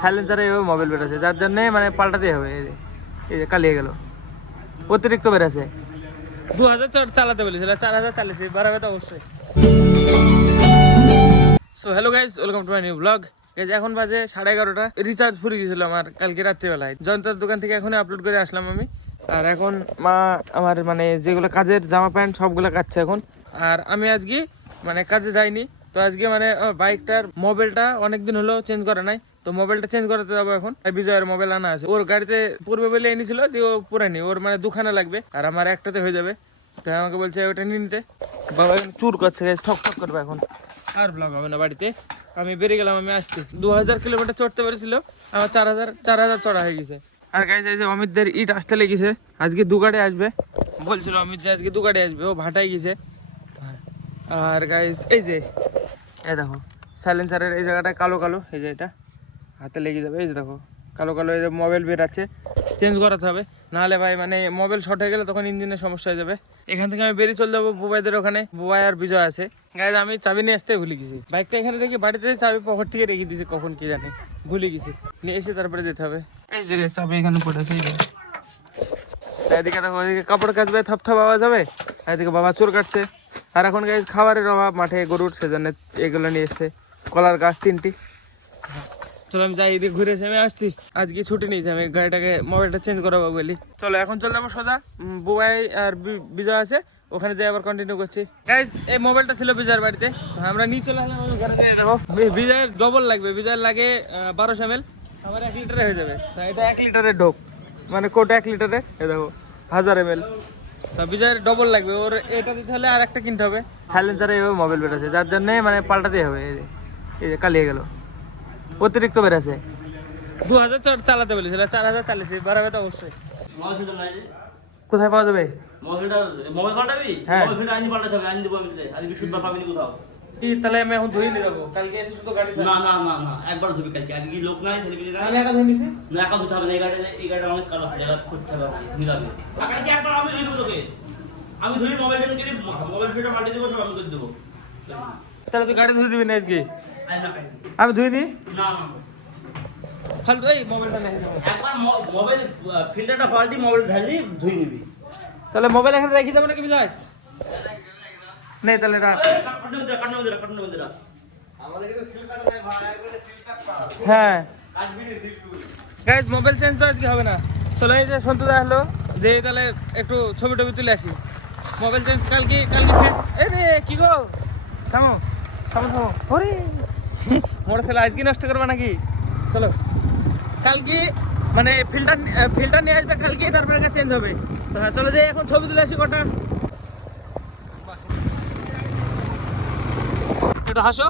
সাইলেন্সারে এভাবে মোবাইল বেরোছে, যার জন্যে মানে পাল্টাতে হবে। এই যে কালিয়ে গেল, অতিরিক্ত বেরোছে। 2000 চালাতে বলেছিল, 4000 চালিয়েছি, বাড়াবে তো অবশ্যই। So hello guys, welcome to my new blog. এখন বাজে 11:30। রিচার্জ ফুরিয়ে গেছিল আমার কালকে রাত্রিবেলায়। জয়ন্তার দোকান থেকে এখনই আপলোড করে আসলাম আমি। আর এখন মা আমার মানে যেগুলো কাজের জামা প্যান্ট সবগুলো কাটছে এখন। আর আমি আজকে মানে কাজে যাইনি, তো আজকে মানে বাইকটার মোবাইলটা অনেকদিন হলো চেঞ্জ করা নাই, তো মোবাইলটা চেঞ্জ করাতে যাবো এখন। বিজয়ের মোবাইল আনা আছে, ওর গাড়িতে পূর্বে বলে এনেছিল, দিয়ে ও পুরানি, ওর মানে দুখানা লাগবে আর আমার একটাতে হয়ে যাবে। তো আমাকে বলছে ওটা নিয়ে নিতে। বাবা এখন চুর করছে, ঠক ঠক করবে এখন। আর ব্লগ হবে না বাড়িতে। আমি বেরিয়ে গেলাম, আমি আসছি। 2000 কিলোমিটার চড়তে পেরেছিল, আমার 4000 চড়া হয়ে গেছে। আর গাইজ এই যে অমিতদের ইট আসতে লেগেছে, আজকে 2 গাড়ি আসবে বলছিল অমিত, যে আজকে 2 গাড়ি আসবে, ও ভাটাই গেছে। আর গাইজ এই যে এই দেখো সাইলেন্সারের এই জায়গাটা কালো কালো, এই যে এটা হাতে লেগে যাবে। এই যে দেখো কালো কালো, এই যে মোবাইল বেরাচ্ছে, চেঞ্জ করাতে হবে, নাহলে ভাই মানে মোবাইল শর্ট হয়ে গেলে তখন ইঞ্জিনের সমস্যা হয়ে যাবে। এখান থেকে আমি বেরিয়ে চলে যাবো বুবাইদের ওখানে, বুবাই আর বিজয় আছে। গাইজ আমি চাবি নিয়ে আসতে ভুলে গেছি, বাইকটা এখানে রেখে বাড়িতে চাবি পকেট থেকে রেখে দিয়েছি, কখন কি জানে ভুলে গেছি, নিয়ে এসে তারপরে যেতে হবে। এই যে চাবি এখানে পড়েছে। এদিকে দেখো, ওইদিকে কাপড় কাচবে, থপ থপ আওয়াজ হবে, এদিকে বাবা চোর কাটছে। আর এখন গাইজ খাবারের অভাব মাঠে গরুর, সেজন্য এগুলো নিয়ে এসছে, কলার গাছ 3টি। চলো আমি যাই, এদিকে ঘুরে এসে আমি আসছি। আজকে ছুটি নিয়েছি আমি, গাড়িটাকে মোবাইলটা চেঞ্জ করাবো বলি। চলো এখন চলে যাবো সোজা, বুবাই আর বিজয় আছে, ওখানে যাই আবার কন্টিনিউ করছি। গাইজ এই মোবাইলটা ছিল বিজয়ের বাড়িতে, আমরা নিয়ে চলে আসলাম ঘরে। দেখো বিজয়ের ডবল লাগবে, বিজয়ের লাগে 1200 ml, আমার 1 লিটারে হয়ে যাবে। এটা 1 লিটারের ঢোক, মানে কোটা 1 লিটারে, এ দেখো 1000 ml। তো বিজয়ের ডবল লাগবে, ওর এটা দিতে হলে আর একটা কিনতে হবে। সাইলেন্সারে এভাবে মোবাইল বেরোছে, যার জন্যে মানে পাল্টাতে হবে। এই যে কালিয়ে গেল, অতিরিক্ত বেরোছে। 2000 চালাতে বলেছিল, 4000 চালিয়েছি, বাড়াবে তো অবশ্যই। কোথায় পাওয়া যাবে? হ্যাঁ তাহলে আমি এখন ধুয়ে নিয়ে যাবো, কালকে এসে শুধু গাড়ি। না না না না, একবার ধুবি কালকে, আজকে লোক নাই ধুবি না। আমি একা ধুয়ে নিছি না, একা ধুতে হবে না, এই গাড়িটা অনেক কাজ আছে, এটা করতে হবে, নিলামে কালকে একবার আমি ধুই দেবো তোকে, আমি ধুই মোবাইলটা কিনে, মোবাইল ফিটা পাঠিয়ে দেবো, সব আমি করে দেবো। তাহলে তুই গাড়ি ধুয়ে দিবি না আজকে? আজ না আমি ধুই নি, না না খালি এই মোবাইলটা নেই, একবার মোবাইল ফিল্টারটা পাল্টি মোবাইল ঢালি ধুই নিবি। তাহলে মোবাইল এখানে রেখে যাবো নাকি বিজয়? নেই তাহলে রাখ। হ্যাঁ গাইজ মোবাইল চেঞ্জ তো আজকে হবে না। চলো এই যে সন্তুদা আসলো, যে তাহলে একটু ছবি টবি তুলে আসি। মোবাইল চেঞ্জ কালকে রে কি গো, থামো থামো থামো, ওরে মোটর ছেলে আজকে নষ্ট করবে নাকি? চলো কালকে মানে ফিল্টার নিয়ে আসবে কালকে, তারপরে চেঞ্জ হবে। হ্যাঁ চলো যে এখন ছবি তুলে আসি কটা। একটু হাসো,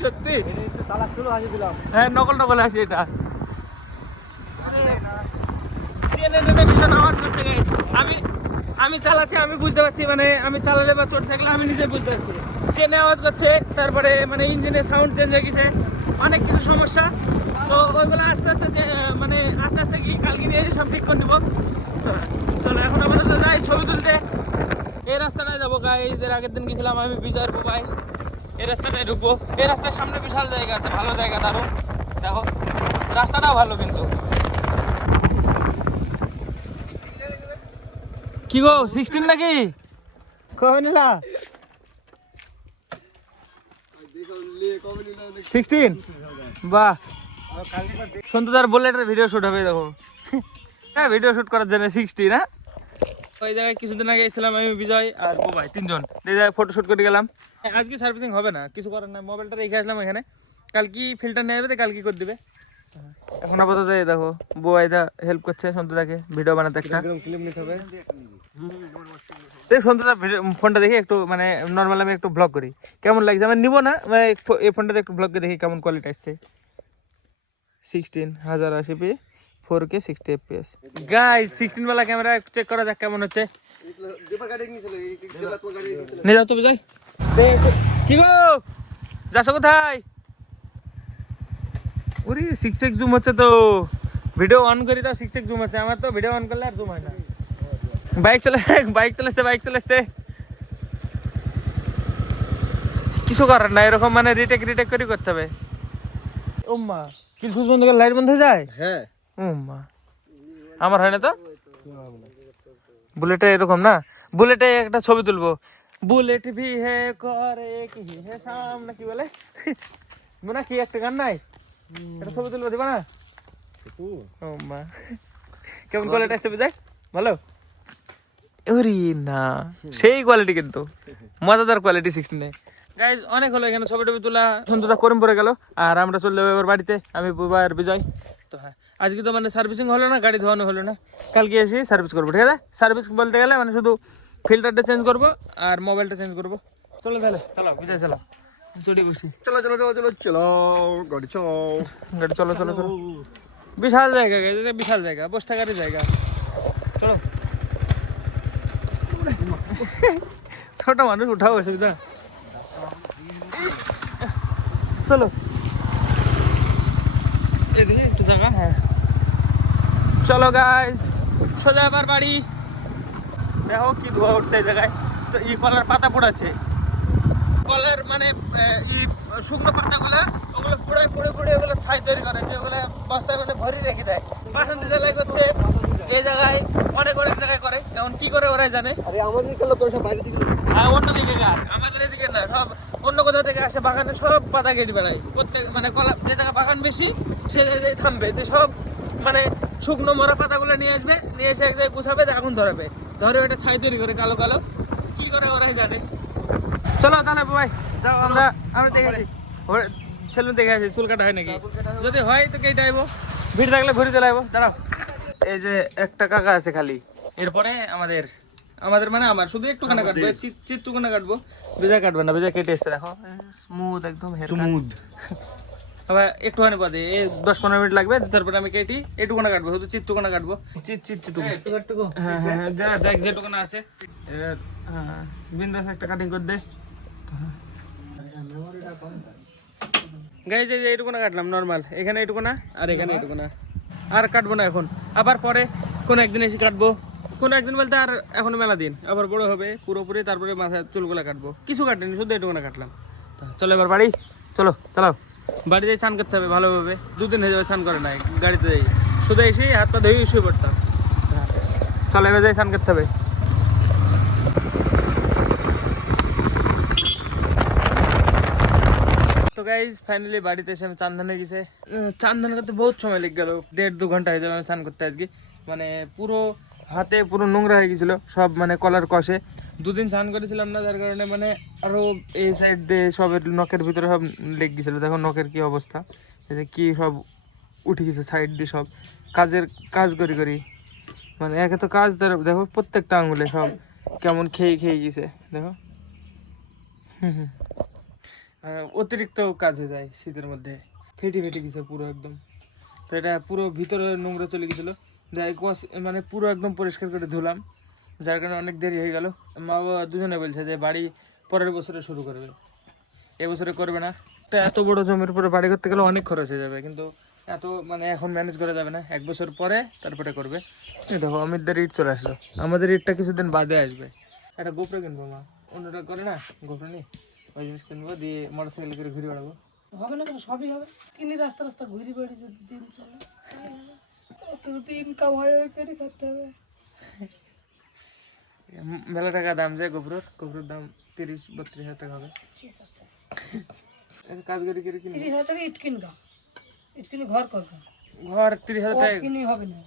সত্যি হ্যাঁ নকল নকল হাসি এটা। ভীষণ আওয়াজ করছে গাইস, আমি চালাচ্ছি, আমি বুঝতে পারছি, মানে আমি চালালে বা চোট থাকলে আমি নিজে বুঝতে পারছি, চেনে আওয়াজ করছে, তারপরে মানে ইঞ্জিনের সাউন্ড চেঞ্জ হয়ে গেছে, অনেক কিছু সমস্যা। তো ওইগুলো আস্তে আস্তে মানে আস্তে আস্তে কি কালকে নিয়ে সব ঠিক করে নেবো। চলো এখন আমাদের তো যাই ছবি তুলতে। এই রাস্তাটায় যাবো গাইস, এর আগের দিন গেছিলাম আমি বিজয়ের বুবাই, এই রাস্তাটায় ঢুকবো। এই রাস্তার সামনে বিশাল জায়গা আছে, ভালো জায়গা, দারুণ। দেখো রাস্তাটাও ভালো কিন্তু। কি গো 16 নাকি কবে নিলা? 16 বাহ। সন্তুদার বুলেটের ভিডিও শুট হবে, দেখো হ্যাঁ ভিডিও শুট করার জন্য 16 না। ওই জায়গায় কিছুদিন আগে এসেছিলাম আমি বিজয় আর বুবাই, 3 জন, এই জায়গায় ফটো শুট করে গেলাম। আজকে সার্ভিসিং হবে না, কিছু করার না, মোবাইলটা রেখে আসলাম এখানে, কালকে ফিল্টার নিয়ে যাবে, কালকে করে দিবে। এখন আপাতত এই দেখো বুবাইদা হেল্প করছে সন্তুদাকে ভিডিও বানাতে, একটা ক্লিপ নিতে হবে। সন্তুদা ফোনটা দেখে একটু মানে নর্মাল আমি একটু ব্লগ করি, কেমন লাগছে আমি নিবো না, এই ফোনটাতে একটু ব্লগ করে দেখি কেমন কোয়ালিটি আসছে। 16,080p 4K 60 fps গাইস, 16 वाला ক্যামেরা চেক করা যাক কেমন হচ্ছে। নিয়ে যাও তো বিজয়। কি গো যাচ্ছ কোথায়? ওরে 6x জুম হচ্ছে তো, ভিডিও অন করি তো 6x জুম হচ্ছে, আমার তো ভিডিও অন করলে আর জুম হয় না। বাইক চলেছে কিছু করার না, এরকম মানে রিটেক করে করতে হবে। ও মা কি সুইচ বন্ধ করে লাইট বন্ধ হয়ে যায়? হ্যাঁ ও মা আমার হয় না তো। বুলেটে এরকম না, বুলেটে একটা ছবি তুলবো, বুলেট ভি হে করে কি হে শাম না কি বলে মনে কি একটা গান নাই, একটা ছবি তুলবো দিবা না? ও মা কেমন কোয়ালিটি আসছে বুঝাই ভালো? ওরে না সেই কোয়ালিটি কিন্তু মজাদার কোয়ালিটি 16 গাইজ অনেক হলো এখানে ছবি টবি তোলা, সন্ধ্যা করিম পড়ে গেল আর আমরা চলে যাবো এবার বাড়িতে, আমি বুবা আর বিজয়। তো হ্যাঁ আজকে তো মানে সার্ভিসিং হলো না, গাড়ি ধোয়ানো হলো না, কালকে এসে সার্ভিস করবো ঠিক আছে। সার্ভিস বলতে গেলে মানে শুধু ফিল্টারটা চেঞ্জ করবো আর মোবাইলটা চেঞ্জ করবো। চলো তাহলে চালাও বিজয় চালাও, চড়ে বসি। চলো চলো চলো চলো চলো গাড়ি চলো গাড়ি চলো চলো চলো, বিশাল জায়গা guys, এটা বিশাল জায়গা, বসতে গাড়ি জায়গা। চলো ছোট মানুষ উঠাও অসুবিধা, চলো এদিকে একটু জায়গা। হ্যাঁ চলো গাইস সোজা আবার বাড়ি। দেখো কি ধোয়া উঠছে এই জায়গায়, তো ই কলার পাতা পোড়াচ্ছে, কলের মানে ই শুকনো পাতাগুলো ওগুলো পুড়ে পুড়ে পুড়ে ওগুলো ছাই তৈরি করে, যেগুলো বস্তায় মানে ভরি রেখে দেয়। বাসন্তী জেলায় করছে, এই জায়গায় অনেক অনেক জায়গায় করে, এখন কি করে ওরাই জানে। আরে আমাদের কেলো তোর সব বাইরে দিকে হ্যাঁ অন্যদিকে কার, আমাদের এদিকে না, সব অন্য কোথাও থেকে আসে, বাগানে সব পাতা কেটে বেড়ায়। প্রত্যেক মানে কলা যে জায়গায় বাগান বেশি সে জায়গায় থামবে, তো সব মানে শুকনো মরা পাতাগুলো নিয়ে আসবে, নিয়ে এসে এক জায়গায় গুছাবে, আগুন ধরাবে, ধরে ওটা ছাই তৈরি করে কালো কালো, কি করে ওরাই জানে। চলো তাহলে ভাই যাও, আমরা দেখেছি ছেলে দেখে আসি চুল কাটা হয় নাকি, যদি হয় তো কেটে আইবো, ভিড় থাকলে ঘুরে চলে আইবো। দাঁড়াও এই যে একটা কাকা আছে খালি, এরপরে আমাদের আমাদের মানে আমার শুধু একটুখানি কাটবো, চিত্তুখানা কাটবো, বেজা কাটবে না, বেজা কেটে এসছে দেখো স্মুথ একদম হেয়ার স্মুথ। আবার একটুখানি বাদে এই 10-15 মিনিট লাগবে, তারপরে আমি কেটি এইটুকুনা কাটবো, শুধু চিত্তুখানা কাটবো, চিত্তুটুকু। হ্যাঁ হ্যাঁ হ্যাঁ যা দেখ যেটুকুনা আছে, হ্যাঁ বিন্দাস একটা কাটিং করে দে। গাইজ এই যে এইটুকুনা কাটলাম নর্মাল, এখানে এইটুকুনা আর এখানে এইটুকুনা, আর কাটবো না এখন, আবার পরে কোনো একদিন এসে কাটবো, কোনো একদিন বলতে আর এখনো মেলা দিন, আবার বড় হবে পুরোপুরি, তারপরে মাথায় চুলগুলো কাটবো, কিছু কাটেনি শুধু এইটুকুনা কাটলাম। তো চলো এবার বাড়ি, চলো চালাও বাড়িতে স্নান করতে হবে ভালোভাবে, 2 দিন হয়ে যাবে স্নান করে নাই, গাড়িতে যাই শুধু এসেই হাত পা ধুয়ে শুয়ে পড়তাম। চলো এবার যাই স্নান করতে হবে। তো গাইজ ফাইনালি বাড়িতে এসে আমি চান ধানে গেছে, চান ধান করতে বহুত সময় লেগে গেল, 1.5-2 ঘন্টা হয়ে যাবে আমি স্নান করতে আজকে, মানে পুরো হাতে পুরো নোংরা হয়ে গেছিলো সব, মানে কলার কষে 2 দিন স্নান করেছিলাম না, যার কারণে মানে আরো এই সাইড দিয়ে সবের নখের ভিতরে সব লেগে গেছিলো, দেখো নখের কি অবস্থা, এই যে কি সব উঠে গেছে সাইড দিয়ে, সব কাজ করি করি মানে একে তো কাজ ধরে দেখো প্রত্যেকটা আঙুলে সব কেমন খেয়ে খেয়ে গেছে দেখো। অতিরিক্ত কাজ হয়ে যায় শীতের মধ্যে, ফেটে ফেটে গেছে পুরো একদম, তো এটা পুরো ভিতরে নোংরা চলে গেছিলো, মানে পুরো একদম পরিষ্কার করে ধুলাম, যার কারণে অনেক দেরি হয়ে গেল। মা বাবা দুজনে বলছে যে বাড়ি পরের বছরে শুরু করবে, এবছরে করবে না, তো এত বড় জমির উপরে বাড়ি করতে গেলে অনেক খরচ হয়ে যাবে, কিন্তু এত মানে এখন ম্যানেজ করা যাবে না, 1 বছর পরে তারপরে করবে। দেখো আমিরদের ইট চলে আসলো, আমাদের ইটটা কিছুদিন বাদে আসবে। একটা গোপ্রো কিনবো, মা অন্যটা করে না গোপ্রো নিয়ে ওই জিনিস কিনবো, দিয়ে মোটরসাইকেল করে ঘুরে বেড়াবো। হবে না কেন, সবই হবে, কিনে রাস্তা রাস্তা ঘুরে বেড়ি যদি দিন চলে, অত যদি ইনকাম হয় ওই করে করতে হবে। মেলা টাকা দাম যায় গোপ্রোর দাম 30-32 হাজার টাকা হবে। ঠিক আছে, কাজ করে কিনে 30,000 টাকা ইট কিনবা, ইট কিনে ঘর করবা, ঘর 30,000 টাকা, কিনে হবে না,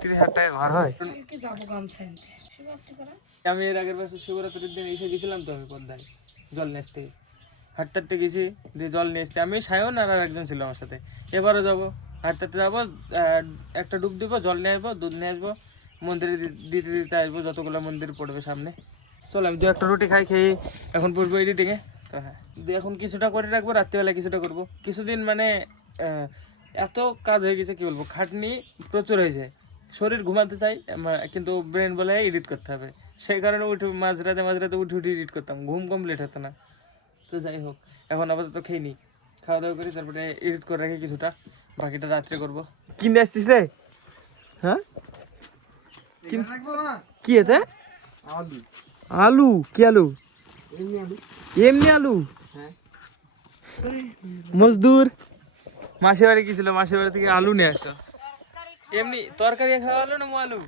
30,000 টাকা ঘর হয়। কি যাবো গামছা আনতে, শিবরাত্রি করা। আমি এর আগের বছর শিবরাত্রির দিন এসে গেছিলাম তো, আমি পদ্মায় জল নিয়ে আসতে, হাঁটতে গেছি, দিয়ে জল নিয়ে আসতে আমি, সায়ন আর একজন ছিল আমার সাথে, এবারও যাবো হাঁটতে যাবো, একটা ডুব দিব, জল নিয়ে আসবো, দুধ নিয়ে আসবো, মন্দিরে দিতে দিতে আসবো, যতগুলো মন্দির পড়বে সামনে। চলো আমি 2-1টা রুটি খাই, খেয়ে এখন পড়বো এডিটিংয়ে। তো হ্যাঁ দিয়ে এখন কিছুটা করে রাখবো, রাত্রিবেলা কিছুটা করবো, কিছুদিন মানে এত কাজ হয়ে গেছে কি বলবো, খাটনি প্রচুর হয়েছে, শরীর ঘুমাতে চাই কিন্তু ব্রেন বলে এডিট করতে হবে, সেই কারণে মাঝরাতে উঠে এডিট করতাম, ঘুম কমপ্লিট হতো না। তো যাই হোক এখন আপাতত খেয়ে নিই, খাওয়া দাওয়া করি, তারপরে এডিট করে রাখি কিছুটা, বাকিটা রাত্রে করবো। কিনে আসছিস রে? হ্যাঁ কি এতে? আলু? কি আলু? এমনি আলু? মজদুর মাসির বাড়ি গেছিল, মাসির বাড়ি থেকে আলু নিয়ে আসতো। এমনি তরকারি খাওয়া আলু না মোয়ালু?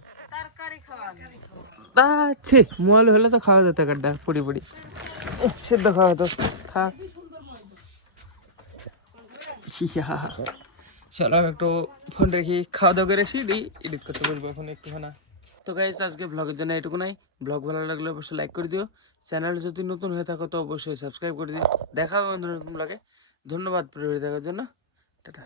আচ্ছা মোয়ালু হলে তো খাওয়া যেত কাড্ডা পুরি পুরি সিদ্ধ খাওয়া হতো। থাক চলো আমি একটু ফোন রেখি, খাওয়া দাওয়া করে এসে এডিট করতে বলবো এখন একটুখানা। তো গাইস আজকে ব্লগের জন্য এটুকু নাই। ব্লগ ভালো লাগলে অবশ্যই লাইক করে দিও, চ্যানেল যদি নতুন হয়ে থাকো তো অবশ্যই সাবস্ক্রাইব করে দিও। দেখা হবে বন্ধুরা নতুন ব্লগে। ধন্যবাদ ভিডিও দেখার জন্য, টাটা।